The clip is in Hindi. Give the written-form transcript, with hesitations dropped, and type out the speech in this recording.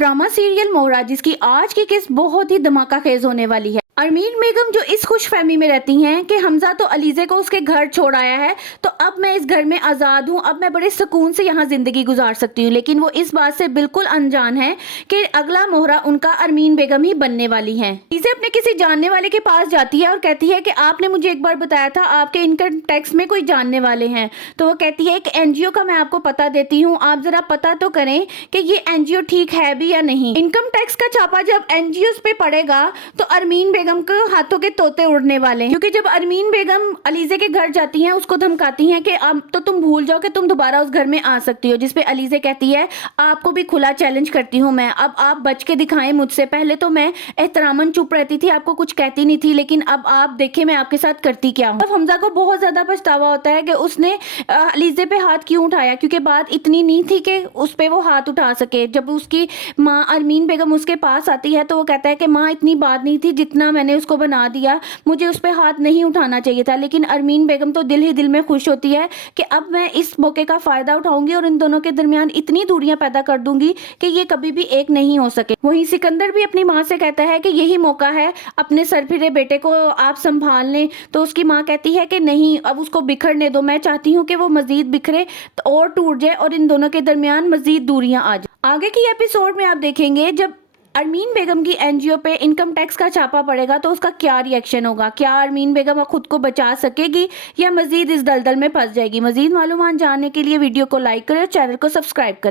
ड्रामा सीरियल मोहरा, जिसकी आज की किस्त बहुत ही धमाका खेज होने वाली है। अरमीन बेगम जो इस खुशफहमी में रहती हैं कि हमजा तो अलीज़े को उसके घर छोड़ आया है, तो अब मैं इस घर में आज़ाद हूँ, अब मैं बड़े सुकून से यहाँ ज़िंदगी गुजार सकती हूँ। लेकिन वो इस बात से बिल्कुल अनजान है कि अगला मोहरा उनका अरमीन बेगम ही बनने वाली है। अलीज़े अपने किसी जानने वाले के पास जाती है और कहती है कि आपने मुझे एक बार बताया था आपके इनकम टैक्स में कोई जानने वाले हैं। तो वो कहती है एक NGO का मैं आपको पता देती हूँ, आप ज़रा पता तो करें कि ये NGO ठीक है भी या नहीं। इनकम टैक्स का छापा जब NGOs पे पड़ेगा तो अरमीन बेगम के हाथों के तोते उड़ने वाले हैं, क्योंकि जब अरमीन बेगम अलीज़े के घर जाती हैं, उसको धमकाती हैं कि अब तो तुम भूल जाओ कि तुम दोबारा उस घर में आ सकती हो, जिसपे अलीज़े कहती है आपको भी खुला चैलेंज करती हूँ मैं, अब आप बच के दिखाएं मुझसे। पहले तो मैं एहतरामन चुप रहती थी, आपको कुछ कहती नहीं थी, लेकिन अब आप देखें मैं आपके साथ करती क्या हूँ। अब हमजा को बहुत ज्यादा पछतावा होता है कि उसने अलीज़े पे हाथ क्यों उठाया, क्योंकि बात इतनी नहीं थी कि उस पे वो हाथ उठा सके। जब उसकी माँ अरमीन बेगम उसके पास आती है तो वो कहता है कि माँ इतनी बात नहीं थी जितना मैंने उसको बना दिया, मुझे उस पर हाथ नहीं उठाना चाहिए था। लेकिन अरमीन बेगम तो दिल ही दिल में खुश होती है कि अब मैं इस मौके का फायदा उठाऊंगी और इन दोनों के दरमियान इतनी दूरियां पैदा कर दूंगी कि ये कभी भी एक नहीं हो सके। वहीं सिकंदर भी अपनी माँ से कहता है कि यही मौका है, अपने सरफिरे बेटे को आप संभाल लें। तो उसकी माँ कहती है कि नहीं, अब उसको बिखरने दो, मैं चाहती हूँ कि वो मजीद बिखरे और टूट जाए और इन दोनों के दरमियान मजीद दूरियां आ जाए। आगे की एपिसोड में आप देखेंगे जब अरमीन बेगम की NGO पे इनकम टैक्स का छापा पड़ेगा तो उसका क्या रिएक्शन होगा। क्या अरमीन बेगम खुद को बचा सकेगी या मजीद इस दलदल में फंस जाएगी। मजीद मालूमात जानने के लिए वीडियो को लाइक करें और चैनल को सब्सक्राइब करें।